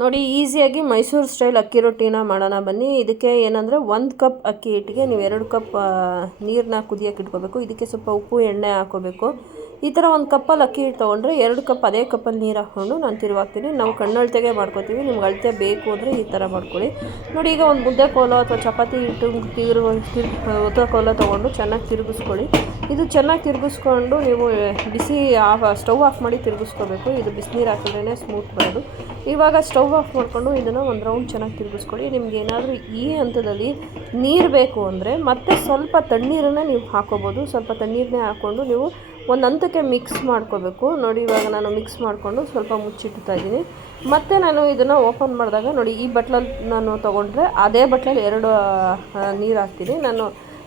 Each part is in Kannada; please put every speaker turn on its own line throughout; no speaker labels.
ನೋಡಿ, ಈಸಿಯಾಗಿ ಮೈಸೂರು ಸ್ಟೈಲ್ ಅಕ್ಕಿ ರೊಟ್ಟಿನ ಮಾಡೋಣ ಬನ್ನಿ. ಇದಕ್ಕೆ ಏನಂದರೆ, ಒಂದು ಕಪ್ ಅಕ್ಕಿ ಹಿಟ್ಟಿಗೆ ನೀವು ಎರಡು ಕಪ್ ನೀರನ್ನ ಕುದಿಯೋಕೆ ಇಟ್ಕೋಬೇಕು. ಇದಕ್ಕೆ ಸ್ವಲ್ಪ ಉಪ್ಪು, ಎಣ್ಣೆ ಹಾಕೋಬೇಕು. ಈ ಥರ ಒಂದು ಕಪ್ಪಲ್ಲಿ ಅಕ್ಕಿ ಹಿಟ್ಟು ತೊಗೊಂಡ್ರೆ ಎರಡು ಕಪ್, ಅದೇ ಕಪ್ಪಲ್ಲಿ ನೀರು ಹಾಕ್ಕೊಂಡು ನಾನು ತಿರುವಾಕ್ತೀನಿ ನಾವು ಕಣ್ಣಳ್ತೆಗೆ ಮಾಡ್ಕೊತೀವಿ. ನಿಮ್ಗೆ ಅಳತೆ ಬೇಕು ಅಂದರೆ ಈ ಥರ ಮಾಡ್ಕೊಳ್ಳಿ. ನೋಡಿ, ಈಗ ಒಂದು ಮುದ್ದೆ ಕೋಲೋ ಅಥವಾ ಚಪಾತಿ ಹಿಟ್ಟು ತಿರು ತಿರು ಕೋಲ ತೊಗೊಂಡು ಚೆನ್ನಾಗಿ ತಿರುಗಿಸ್ಕೊಳ್ಳಿ. ಇದು ಚೆನ್ನಾಗಿ ತಿರುಗಿಸ್ಕೊಂಡು ನೀವು ಬಿಸಿ ಆಫ್, ಸ್ಟವ್ ಆಫ್ ಮಾಡಿ ತಿರುಗಿಸ್ಕೋಬೇಕು. ಇದು ಬಿಸಿನೀರು ಹಾಕಿದ್ರೇ ಸ್ಮೂತ್ ಬರೋದು. ಇವಾಗ ಸ್ಟವ್ ಆಫ್ ಮಾಡಿಕೊಂಡು ಇದನ್ನು ಒಂದು ರೌಂಡ್ ಚೆನ್ನಾಗಿ ತಿರುಗಿಸ್ಕೊಳ್ಳಿ. ನಿಮ್ಗೆ ಏನಾದರೂ ಈ ಹಂತದಲ್ಲಿ ನೀರು ಬೇಕು ಅಂದರೆ ಮತ್ತೆ ಸ್ವಲ್ಪ ತಣ್ಣೀರನ್ನು ನೀವು ಹಾಕೋಬೋದು. ಸ್ವಲ್ಪ ತಣ್ಣೀರನ್ನೇ ಹಾಕ್ಕೊಂಡು ನೀವು ಒಂದು ಹಂತಕ್ಕೆ ಮಿಕ್ಸ್ ಮಾಡ್ಕೋಬೇಕು. ನೋಡಿ, ಇವಾಗ ನಾನು ಮಿಕ್ಸ್ ಮಾಡಿಕೊಂಡು ಸ್ವಲ್ಪ ಮುಚ್ಚಿಡ್ತಾ ಇದ್ದೀನಿ. ಮತ್ತು ನಾನು ಇದನ್ನು ಓಪನ್ ಮಾಡಿದಾಗ ನೋಡಿ, ಈ ಬಟ್ಲಲ್ಲಿ ನಾನು ತೊಗೊಂಡ್ರೆ ಅದೇ ಬಟ್ಲಲ್ಲಿ ಎರಡು ನೀರು ಹಾಕ್ತೀನಿ. ನಾನು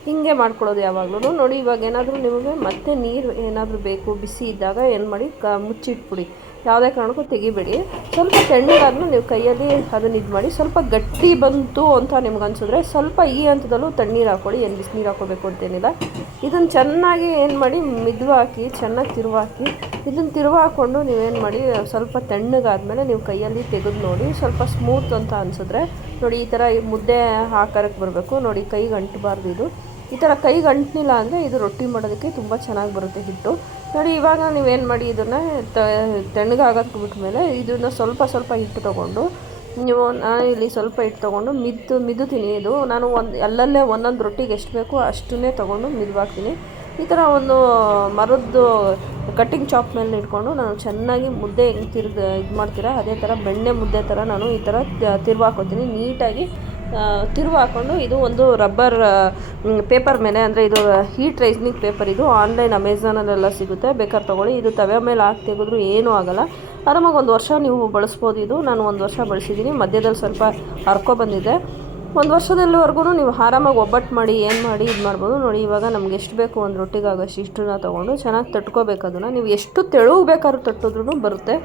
ಹೀಗೆ ಮಾಡ್ಕೊಳ್ಳೋದು ಯಾವಾಗಲೂ ನೋಡಿ, ಇವಾಗ ಏನಾದರೂ ನಿಮಗೆ ಮತ್ತೆ ನೀರು ಏನಾದರೂ ಬೇಕು, ಬಿಸಿ ಇದ್ದಾಗ ಏನು ಮಾಡಿ, ಕ, ಮುಚ್ಚಿಟ್ಬಿಡಿ. ಯಾವುದೇ ಕಾರಣಕ್ಕೂ ತೆಗಿಬೇಡಿ. ಸ್ವಲ್ಪ ತಣ್ಣಗಾದ್ಮೇಲೆ ನೀವು ಕೈಯಲ್ಲಿ ಅದನ್ನು ಇದು ಮಾಡಿ, ಸ್ವಲ್ಪ ಗಟ್ಟಿ ಬಂತು ಅಂತ ನಿಮ್ಗೆ ಅನ್ಸಿದ್ರೆ ಸ್ವಲ್ಪ ಈ ಹಂತದಲ್ಲೂ ತಣ್ಣೀರು ಹಾಕೊಳ್ಳಿ ಏನು ಬಿಸಿನೀರು ಹಾಕೋಬೇಕು ಅಂತೇನಿಲ್ಲ ಇದನ್ನು ಚೆನ್ನಾಗಿ ಏನು ಮಾಡಿ ಮಿದು ಹಾಕಿ, ಚೆನ್ನಾಗಿ ತಿರುವಾಕಿ ಇದನ್ನು ತಿರುವು ಹಾಕ್ಕೊಂಡು ನೀವೇನು ಮಾಡಿ, ಸ್ವಲ್ಪ ತಣ್ಣಗಾದ್ಮೇಲೆ ನೀವು ಕೈಯಲ್ಲಿ ತೆಗೆದು ನೋಡಿ, ಸ್ವಲ್ಪ ಸ್ಮೂತ್ ಅಂತ ಅನಿಸಿದ್ರೆ, ನೋಡಿ ಈ ಥರ ಮುದ್ದೆ ಆಕಾರಕ್ಕೆ ಬರಬೇಕು. ನೋಡಿ ಕೈಗೆ ಅಂಟಬಾರ್ದು ಇದು. ಈ ಥರ ಕೈಗೆ ಅಂಟಲಿಲ್ಲ ಅಂದರೆ ಇದು ರೊಟ್ಟಿ ಮಾಡೋದಕ್ಕೆ ತುಂಬ ಚೆನ್ನಾಗಿ ಬರುತ್ತೆ ಹಿಟ್ಟು. ನೋಡಿ, ಇವಾಗ ನೀವೇನು ಮಾಡಿ ಇದನ್ನು ತೆಣ್ಣಗಾಗೋದಕ್ಕೆ ಬಿಟ್ಟ ಮೇಲೆ ಇದನ್ನು ಸ್ವಲ್ಪ ಸ್ವಲ್ಪ ಹಿಟ್ಟು ತೊಗೊಂಡು, ನೀವು ನಾನು ಇಲ್ಲಿ ಸ್ವಲ್ಪ ಹಿಟ್ಟು ತೊಗೊಂಡು ಮಿದ್ದು ಮಿದುತ್ತೀನಿ ಇದು ನಾನು ಒಂದು, ಅಲ್ಲಲ್ಲೇ ಒಂದೊಂದು ರೊಟ್ಟಿಗೆ ಎಷ್ಟು ಬೇಕೋ ಅಷ್ಟನ್ನೇ ತೊಗೊಂಡು ಮಿದುವಾಗ್ತೀನಿ. ಈ ಥರ ಒಂದು ಮರದ್ದು ಕಟ್ಟಿಂಗ್ ಚಾಪ್ ಮೇಲೆ ಇಟ್ಕೊಂಡು ನಾನು ಚೆನ್ನಾಗಿ ಮುದ್ದೆ ಹೆಂಗೆ ತಿರ್ದು ಇದು ಮಾಡ್ತೀರಾ ಅದೇ ಥರ ಬೆಣ್ಣೆ ಮುದ್ದೆ ಥರ ನಾನು ಈ ಥರ ತಿರ್ವಾಕೋತೀನಿ. ನೀಟಾಗಿ ತಿರುವು ಹಾಕ್ಕೊಂಡು ಇದು ಒಂದು ರಬ್ಬರ್ ಪೇಪರ್ ಮೇಲೆ, ಅಂದರೆ ಇದು ಹೀಟ್ ರೈಸ್ನಿಂಗ್ ಪೇಪರ್ ಇದು ಆನ್ಲೈನ್ ಅಮೆಝಾನಲ್ಲೆಲ್ಲ ಸಿಗುತ್ತೆ. ಬೇಕಾದ್ರೆ ತೊಗೊಳ್ಳಿ. ಇದು ತವೆ ಮೇಲೆ ಹಾಕಿ ತೆಗೆದ್ರು ಏನೂ ಆಗೋಲ್ಲ. ಆರಾಮಾಗಿ ಒಂದು ವರ್ಷ ನೀವು ಬಳಸ್ಬೋದು ಇದು. ನಾನು ಒಂದು ವರ್ಷ ಬಳಸಿದ್ದೀನಿ. ಮಧ್ಯದಲ್ಲಿ ಸ್ವಲ್ಪ ಹರ್ಕೊ ಬಂದಿದೆ. ಒಂದು ವರ್ಷದಲ್ಲಿವರೆಗೂ ನೀವು ಆರಾಮಾಗಿ ಒಬ್ಬಟ್ಟು ಮಾಡಿ, ಏನು ಮಾಡಿ, ಇದು ಮಾಡ್ಬೋದು. ನೋಡಿ, ಇವಾಗ ನಮ್ಗೆ ಎಷ್ಟು ಬೇಕು ಒಂದು ರೊಟ್ಟಿಗಾಗೋಷ್ಟು ಇಷ್ಟನ್ನ ತೊಗೊಂಡು ಚೆನ್ನಾಗಿ ತಟ್ಕೋಬೇಕು ಅದನ್ನು. ನೀವು ಎಷ್ಟು ತೆಳುವು ಬೇಕಾದ್ರೂ ತಟ್ಟಿದ್ರೂ ಬರುತ್ತೆ.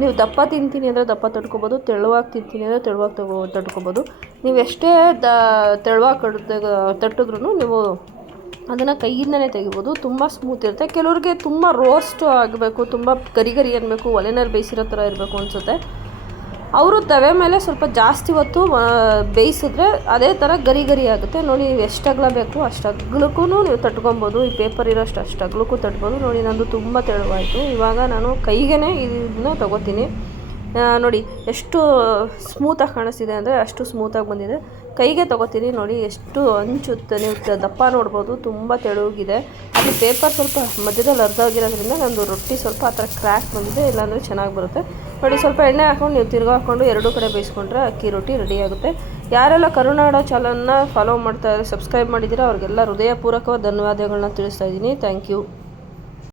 ನೀವು ದಪ್ಪ ತಿಂತೀನಿ ಅಂದರೆ ದಪ್ಪ ತಟ್ಕೊಬೋದು, ತೆಳುವಾಗಿ ತಿಂತೀನಿ ಅಂದರೆ ತೆಳುವಾಗಿ ತಗೋ, ತಟ್ಕೊಬೋದು. ನೀವು ಎಷ್ಟೇ ದ, ತೆಳುವಾಗಿ ಕಡ್ದು ತಟ್ಟಿದ್ರೂ ನೀವು ಅದನ್ನು ಕೈಯಿಂದನೇ ತೆಗಿಬೋದು. ತುಂಬ ಸ್ಮೂತ್ ಇರುತ್ತೆ. ಕೆಲವ್ರಿಗೆ ತುಂಬ ರೋಸ್ಟ್ ಆಗಬೇಕು ತುಂಬ ಗರಿ ಗರಿ ಅನ್ನಬೇಕು ಒಲೆನಲ್ಲಿ ಬೇಯಿಸಿರೋ ಥರ ಇರಬೇಕು ಅನಿಸುತ್ತೆ. ಅವರು ತವೆ ಮೇಲೆ ಸ್ವಲ್ಪ ಜಾಸ್ತಿ ಹೊತ್ತು ಬೇಯಿಸಿದ್ರೆ ಅದೇ ಥರ ಗರಿ ಗರಿ ಆಗುತ್ತೆ. ನೋಡಿ ನೀವು ಎಷ್ಟು ಬೇಕು ಅಷ್ಟು ಅಗ್ಲಕ್ಕೂ ನೀವು ತಟ್ಕೊಬೋದು. ಈ ಪೇಪರ್ ಇರೋಷ್ಟು ಅಷ್ಟು ಅಗ್ಲಕ್ಕೂ ತಟ್ಬೋದು. ನೋಡಿ, ನಂದು ತುಂಬ ತೆಳುವಾಯಿತು. ಇವಾಗ ನಾನು ಕೈಗೇ ಇದನ್ನ ತೊಗೋತೀನಿ. ನೋಡಿ, ಎಷ್ಟು ಸ್ಮೂತಾಗಿ ಕಾಣಿಸ್ತಿದೆ ಅಂದರೆ ಅಷ್ಟು ಸ್ಮೂತಾಗಿ ಬಂದಿದೆ. ಕೈಗೆ ತೊಗೋತೀನಿ, ನೋಡಿ, ಎಷ್ಟು ಹಂಚುತ್ತೆ ನೀವು ದಪ್ಪ ನೋಡ್ಬೋದು, ತುಂಬ ತೆಳುಗಿದೆ. ಅದು ಪೇಪರ್ ಸ್ವಲ್ಪ ಮಧ್ಯದಲ್ಲಿ ಅರ್ಧ ನಂದು ರೊಟ್ಟಿ ಸ್ವಲ್ಪ ಆ ಥರ ಕ್ರ್ಯಾಕ್ ಬಂದಿದೆ, ಇಲ್ಲಾಂದರೆ ಚೆನ್ನಾಗಿ ಬರುತ್ತೆ. ನೋಡಿ, ಸ್ವಲ್ಪ ಎಣ್ಣೆ ಹಾಕ್ಕೊಂಡು ನೀವು ತಿರ್ಗಿ ಹಾಕ್ಕೊಂಡು ಎರಡೂ ಕಡೆ ಬೇಯಿಸ್ಕೊಂಡ್ರೆ ಅಕ್ಕಿ ರೊಟ್ಟಿ ರೆಡಿ ಆಗುತ್ತೆ. ಯಾರೆಲ್ಲ ಕರುನಾಡ ಚಾನಲ್ನ ಫಾಲೋ ಮಾಡ್ತಾ ಸಬ್ಸ್ಕ್ರೈಬ್ ಮಾಡಿದ್ದೀರಾ, ಅವ್ರಿಗೆಲ್ಲ ಹೃದಯಪೂರ್ವಕವಾದ ಧನ್ಯವಾದಗಳನ್ನ ತಿಳಿಸ್ತಾ ಇದ್ದೀನಿ. Thank you